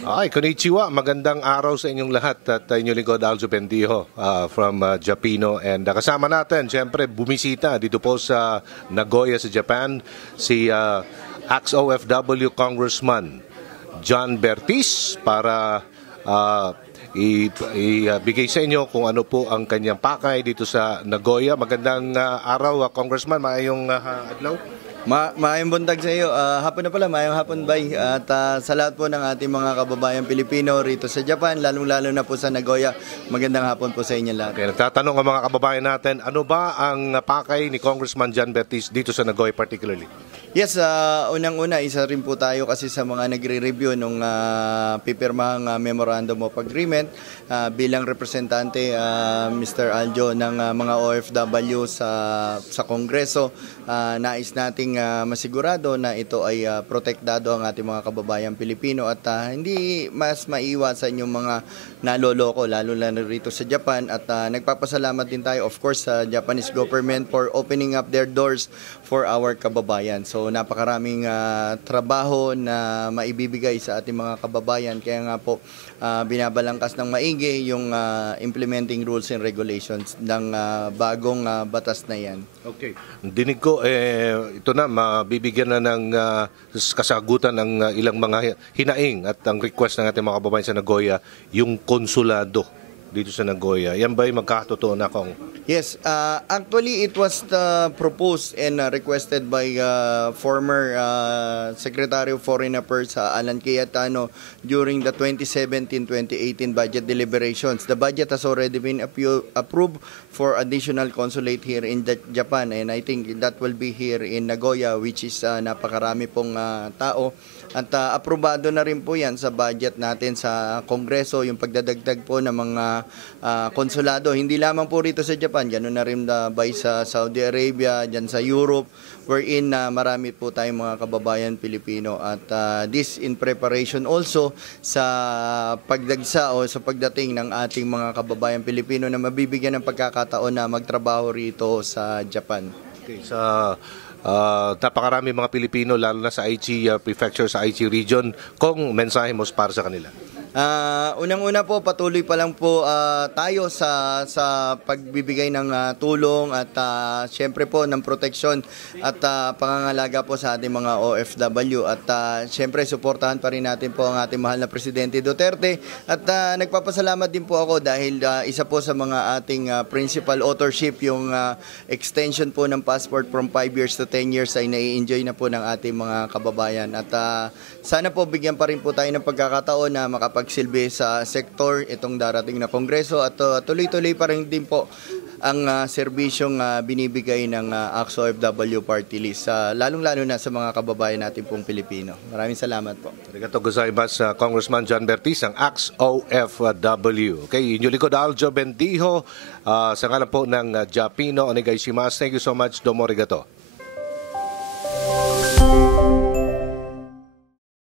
Ay, konnichiwa. Magandang araw sa inyong lahat at uh, inyong lingkod Aljo Bendijo uh, from uh, Japino. And uh, kasama natin, siyempre, bumisita dito po sa Nagoya sa Japan, si uh, ex-OFW Congressman John Bertis para uh, ibigay sa inyo kung ano po ang kanyang pakay dito sa Nagoya. Magandang uh, araw, uh, Congressman. Maayong uh, adlaw. Ma maayong buntag sa iyo. Ah, hapon na pala, maayong hapon bay. At ah, sa lahat po ng ating mga kababayan Pilipino rito sa Japan, lalong-lalo na po sa Nagoya, magandang hapon po sa inyo lahat. Okay, nagtatanong ang mga kababayan natin, ano ba ang pakay ni Congressman John Bertis dito sa Nagoya particularly? Yes, ah, unang-una, isa rin po tayo kasi sa mga nagre-review nung uh, pipirmahang ah, Memorandum of Agreement ah, bilang representante ah, Mr. Aljo ng ah, mga OFW sa sa Kongreso. ah, nais nating ah, masigurado na ito ay ah, protektado ang ating mga kababayan Pilipino at ah, hindi mas maiwasan yung mga naloloko lalo na rito sa Japan at ah, nagpapasalamat din tayo of course sa Japanese government for opening up their doors for our kababayan. So napakaraming ah, trabaho na maibibigay sa ating mga kababayan kaya nga po ah, binabalangkas ng maigi yung ah, implementing rules and regulations ng ah, bagong ah, batas na yan. Okay. Dinig ko, eh, ito na, mabibigyan na ng ah, kasagutan ng ah, ilang mga hinaing at ang request ng ating mga kababayan sa Nagoya, yung konsulado dito sa Nagoya. Yan ba'y magkatotoo na kung Yes, uh, actually it was uh, proposed and uh, requested by uh, former uh, Secretary of Foreign Affairs uh, Alan Cayetano during the 2017-2018 budget deliberations. The budget has already been approved for additional consulate here in Ja- Japan and I think that will be here in Nagoya which is uh, napakarami pong uh, tao at uh, aprobado na rin po yan sa budget natin sa Kongreso yung pagdadagdag po ng mga uh, konsulado hindi lamang po rito sa Japan ganoon na rin uh, by sa Saudi Arabia dyan sa Europe wherein na marami po tayong mga kababayan Pilipino at uh, this in preparation also sa pagdagsa o sa pagdating ng ating mga kababayan Pilipino na mabibigyan ng pagkakataon na magtrabaho rito sa Japan. okay, sa ah, napakarami mga Pilipino, lalo na sa Aichi ah, Prefecture, sa Aichi Region, kung mensahe mo para sa kanila? Ah, unang-una po patuloy pa lang po ah, tayo sa sa pagbibigay ng ah, tulong at ah, syempre po ng proteksyon at ah, pangangalaga po sa ating mga OFW at ah, syempre suportahan pa rin natin po ang ating mahal na presidente Duterte. At ah, nagpapasalamat din po ako dahil ah, isa po sa mga ating ah, principal authorship yung ah, extension po ng passport from 5 years to 10 years ay nai-enjoy na po ng ating mga kababayan. At ah, sana po bigyan pa rin po tayo ng pagkakataon na makapagsilbi sa sektor itong darating na kongreso at uh, tuloy-tuloy pa rin din po ang uh, serbisyong uh, binibigay ng uh, AXO FW Party List, uh, lalong-lalo na sa mga kababayan natin pong Pilipino. Maraming salamat po. Arigato gozaimasu, uh, Congressman John Bertis, ang AX-OFW. Okay, inyong likod Aljo Bendijo, ah, sa ngalan po ng uh, Japino Onigay Shimas. Thank you so much, Domo Arigato.